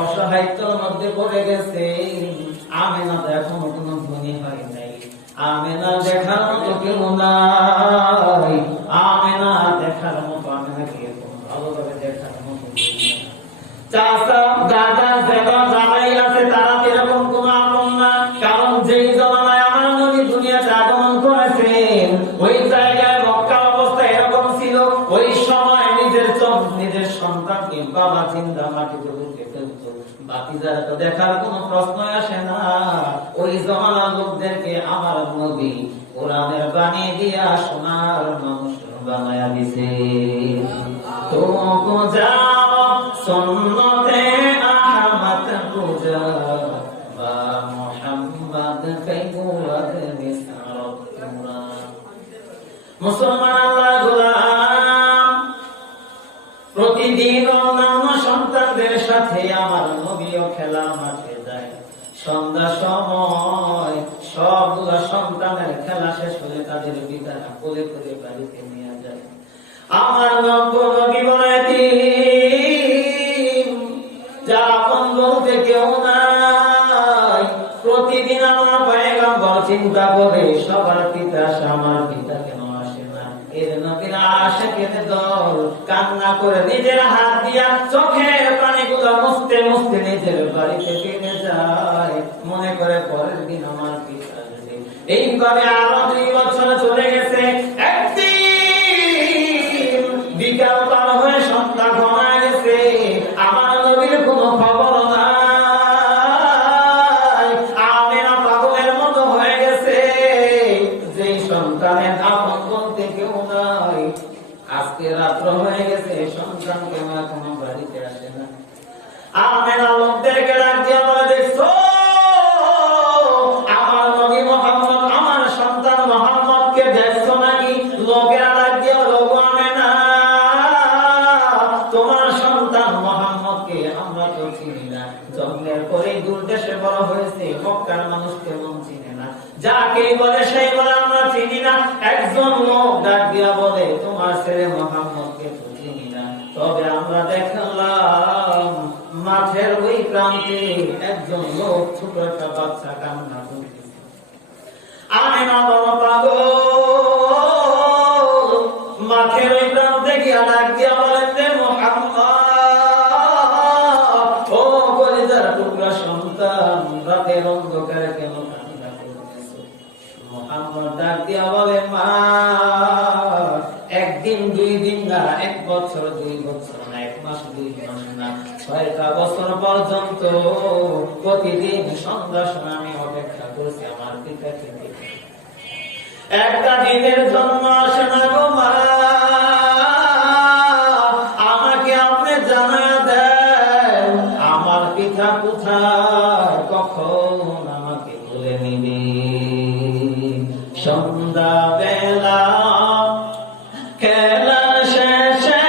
অসহায়তার মধ্যে পড়ে গেছে। আমেনা তো এখনো কোনো ধনী হয় নাই, আমেনা দেখার মতো কেউ নাই, আমেনা দেখার মতো, আমেনাকে ভালোভাবে দেখার মতো চাচা দাদা যেটা জামাই আছে তারা এরকম কোন আপন না। কারণ যেই জমানায় আমার নবী দুনিয়াতে আগমন করেছেন ওই জায়গায় মক্কা অবস্থা এরকম ছিল। ওই সময় নিজের সন্তানকে বাবা জিন্দা মাটিতে ঢুকে ফেলতো, বাতিজারা তো দেখার কোন প্রশ্ন আসে না। ওই জমানার লোকদেরকে আমার নবী কোরআনের বাণী দিয়া সোনার মানুষ বানায়া দিছে। তো যাও সুন্নতে আহমদ পূজা বা মুহাম্মদ কাইগুয়াদ মিসরত তোমরা মুসলমান আল্লাহর গোলাম। প্রতিদিন অন্যান্য সন্তানদের সাথে আমার নবীও খেলা মাঠে যায়। সন্ধ্যা সময় সবগুলা সন্তানের খেলা শেষ হলে তাদের পিতারা কোলে করে বাড়িতে নিয়ে যায়। আমার নবী বলেছি যারা আপন বলতে কেউ নাই। প্রতিদিন আমার পয়গম্বর চিন্তা করে সবার পিতা আসে, আমার পিতা কেন আসে না। এর নবীর আশিকের দল কান্না করে নিজের হাত দিয়া চোখের পানিগুলো মুছতে মুছতে নিজের বাড়িতে ফিরে যায়, মনে করে পরের দিন আমার পিতা আসবে। এইভাবে আরো 2 বছর চলে গেছে। একদিন বিকাল পার হয়ে সন্ধ্যা ঘনায় গেছে, আমার নবীর কোনো খবর নাই। আমেনা পাগলের মতো হয়ে গেছে, যে সন্তানের আপন বলতে কেউ নাই। আজকে রাত্র হয়ে গেছে, সন্তান কেন এখনো বাড়িতে আসে না। আমেনা লোকদেরকে ডাক দিয়ে বলে, দেখছো আমার নবী মুহাম্মদ, আমার সন্তান মুহাম্মদকে দেখছো নাকি? লোকেরা ডাক দিয়ে লোগো আমেনা, তোমার সন্তান মুহাম্মদকে আমরা তো চিনি না। জন্মের পরেই দূর দেশে বড় হয়েছে, মক্কার মানুষ কেমন চিনে না। যাকে বলে সেই বলে আমরা চিনি না। একজন লোক ডাক দিয়া বলে, তোমার ছেলে মুহাম্মদকে তো চিনি না, তবে আমরা দেখলাম মাঠের ওই প্রান্তে একজন লোক ছোট একটা বাচ্চা কান্না করতেছে। আমেনা বড় পাগল, মাঠের ওই প্রান্তে গিয়া ডাক দিয়া বলেন, যে মুহাম্মদ, ও কলিজার টুকরা সন্তান, রাতের অন্ধকারে কেন কান্না করতেছো? মুহাম্মদ ডাক দিয়া বলে, মা, 1 দিন 2 দিন না, 1 বছর 2 বছর না, 1 মাস 2 মাস না, 6টা বছর পর্যন্ত প্রতিদিন সন্ধ্যার সময় আমি অপেক্ষা করছি আমার পিতাকে দেখে। একটা দিনের জন্য আসে না গো মা, আমাকে আপনি জানায়া দেন আমার পিতা কোথায়, কখন আমাকে বলে নিবি। সন্ধ্যা বেলা খেলা শেষে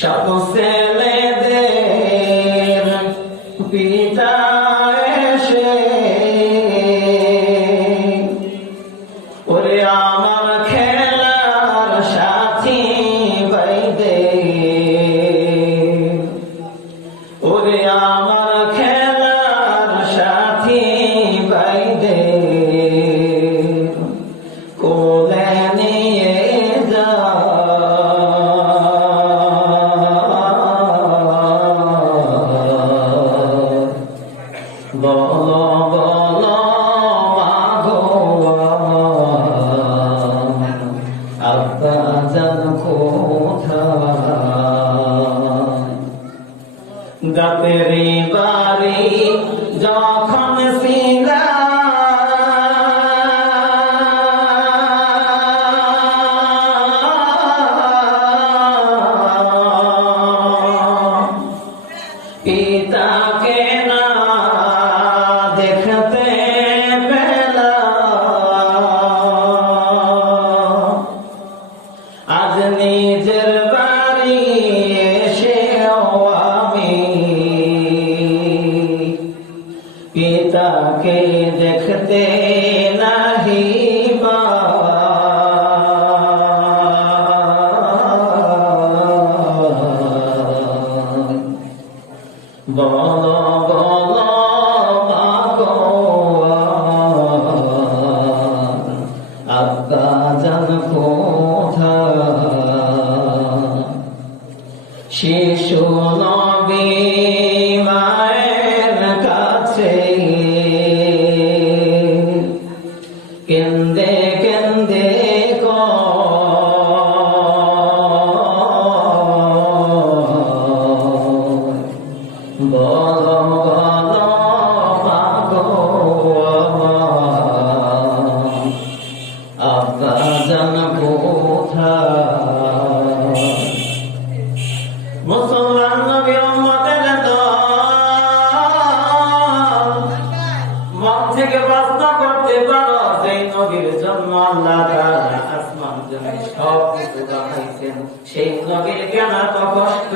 সব ছেলেদের পিতা এসে, ওরে আমার খেলার সাথী বাইদে, ওরে আমার খেলার সাথী বাইদে, কোলে নিয়ে যা। বলো বলো মাগো আমার আব্বা জান কোথায় শিশু নবী মায়ের কাছে কেন্দে কেন্দে বলো বলো মাগো আব্বা জান কোথায় মুসলমান নবী উম্মতের দল মন থেকে প্রশ্ন করতে পারো সেই নবীর জন্য আল্লাহ তাআলা আসমান জমিন সব কিছু বানাইছেন সেই নবীর কেন এত কষ্ট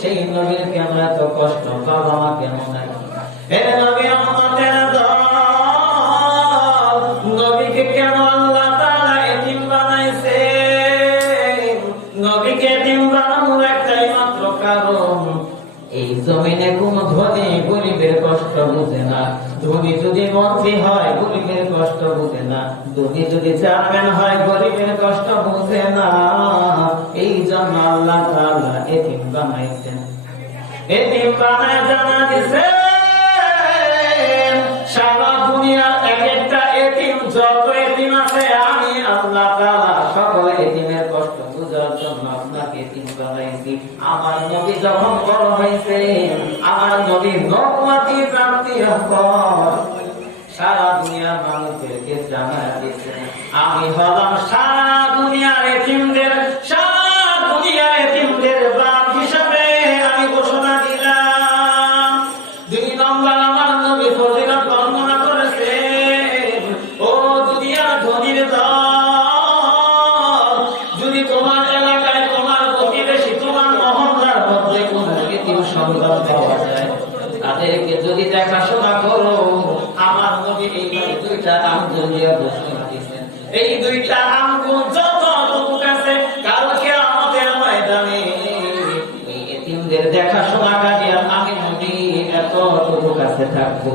সেই নবীর কেন এত কষ্ট বাবা মা কেন নাই হে নবী উম্মতের দল নবীকে কেন আল্লাহ তাআলা এতিম বানাইছেন নবীকে এতিম বানানোর একটাই মাত্র কারণ এই জমিনে কোন ধনী গরিবের কষ্ট বুঝে না ধনী যদি মন্ত্রী হয় গরিবের কষ্ট বুঝে না ধনী যদি চেয়ারম্যান হয় গরিবের কষ্ট বুঝে না এই জন্য আল্লাহ তাআলা এতিম বানাইছেন এতিম বানায় জানা দিছে সারা দুনিয়ার এক একটা এতিম যত এতিম আছে আমি আল্লাহ তাআলা সকল এতিমের কষ্ট বুঝার জন্য আপনাকে এতিম বানাইছি আমার নবী যখন বড় হয়েছে আমার নবী নবুয়তি প্রাপ্তির পর সারা দুনিয়ার মানুষদেরকে জানা দিয়েছে আমি হলাম সারা দুনিয়ার এতিমদের বাপ হিসাবে আমি ঘোষণা দিলাম দুই নম্বর আমার নবী ফজিলত বর্ণনা করেছেন ও দুনিয়ার ধনীর দল যদি তোমার এলাকায় তোমার প্রতিবেশী তোমার মহল্লার মধ্যে কোন এতিম সন্তান পাওয়া যায় তাদেরকে যদি দেখাশোনা করো আমার নবী এইভাবে দুইটা আঙ্গুল দিয়ে ঘোষণা দিয়েছেন এই দুইটা আঙ্গুল যতটুকু আছে কালকে আমাদের ময়দানে এই এতিমদের দেখাশোনা কাজে আমি নবী এতটুকু কাছে থাকবো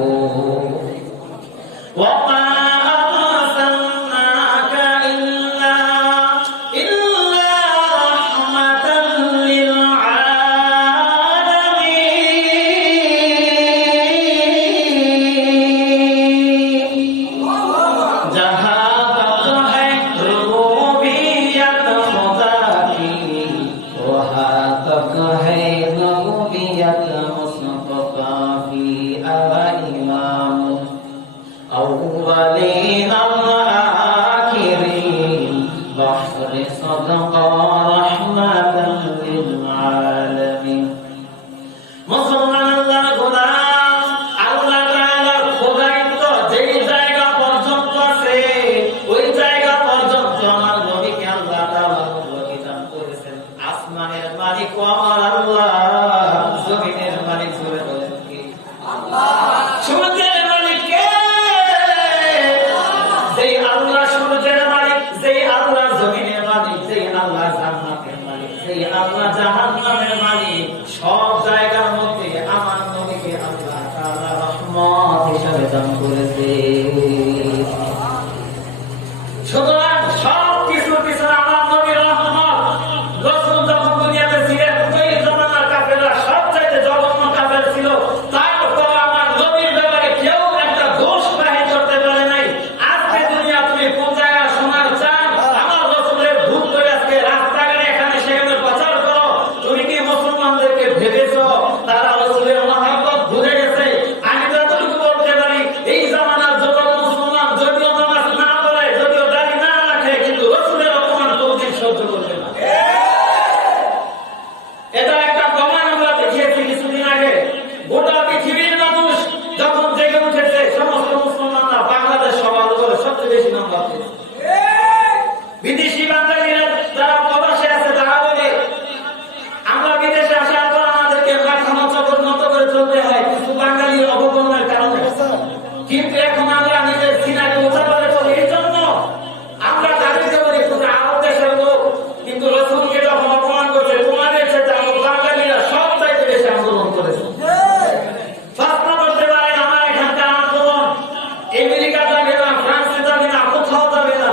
আমেরিকা যাবে না, ফ্রান্সে যাবে না, কোথাও যাবে না,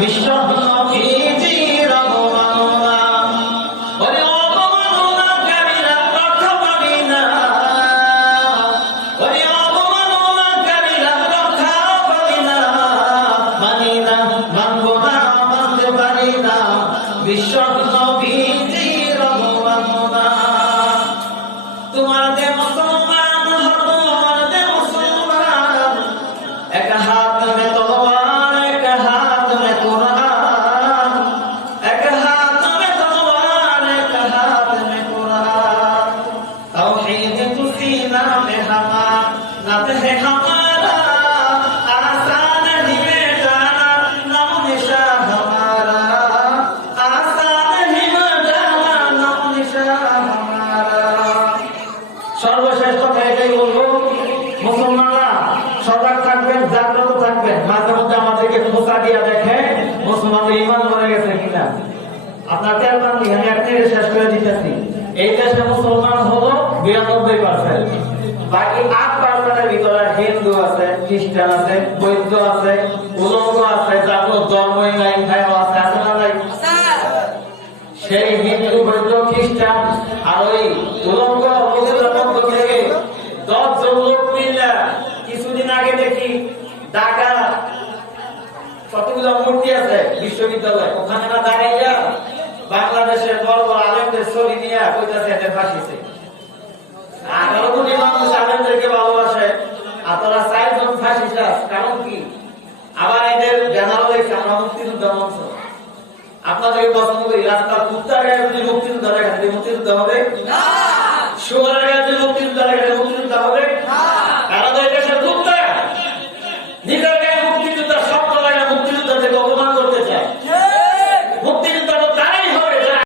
বিশ্ব নবীজির অবমাননা ওরে অবমাননাকারীরা রক্ষা পাবি না ওরে অবমাননাকারীরা রক্ষা পাবি না মানি না মানব না মানতে পারি না বিশ্ব নবীজির অবমাননা তোমার দে মুসলমান তোমার দে মুসলমান এক হাত মে তলোয়ার এক হাত মে কুরআন এক হাত মে তলোয়ার এক হাত মে কুরআন तौहीद तू सीना में हमारा है हमारा आसान नहीं मिटाना नाम निशा हमारा आसान नहीं मिटाना नाम निशा हमारा সর্বশেষ কথা এটাই বলবো মুসলমানরা সজাগ থাকবেন জাগ্রত থাকবেন মাঝে মধ্যে আমাদেরকে খোঁচা দিয়ে দেখে মুসলমানদের ঈমান মরে গেছে কিনা আপনার তেলবান দিয়ে আমি এক মিনিটে শেষ করে দিতেছি এই দেশে মুসলমান হলো 92%, বাকি 8%-এর ভিতরে হিন্দু আছে, খ্রিস্টান আছে, বৌদ্ধ আছে, উলঙ্গ আছে, যার কোনো ধর্মই নাই, ভাইও আছে, আছে না নাই? সেই হিন্দু বৌদ্ধ খ্রিস্টান আর ওই উলঙ্গ লোকেদের মধ্য থেকে 10 জন লোক মিলে কিছুদিন আগে দেখি ঢাকা কতগুলো মূর্তি আছে বিশ্ববিদ্যালয় ওখানে না দাঁড়াইয়া বাংলাদেশের বড় বড় আলেমদের ছবি নিয়ে কইতাছে এদের ফাঁসিছে 11 কোটি মানুষ আলেমদেরকে ভালোবাসে আপনারা 4 জন ফাঁসিছে কারণ কি আবার এদের ব্যানারও দেখে আমরা মুক্তিযুদ্ধ মঞ্চ আপনাদের পছন্দ করি রাস্তার কুত্তার গায়ে যদি মুক্তিযুদ্ধ দেখেন মুক্তিযুদ্ধ হবে না শুয়ারের গায়ে যদি মুক্তিযুদ্ধ দেখেন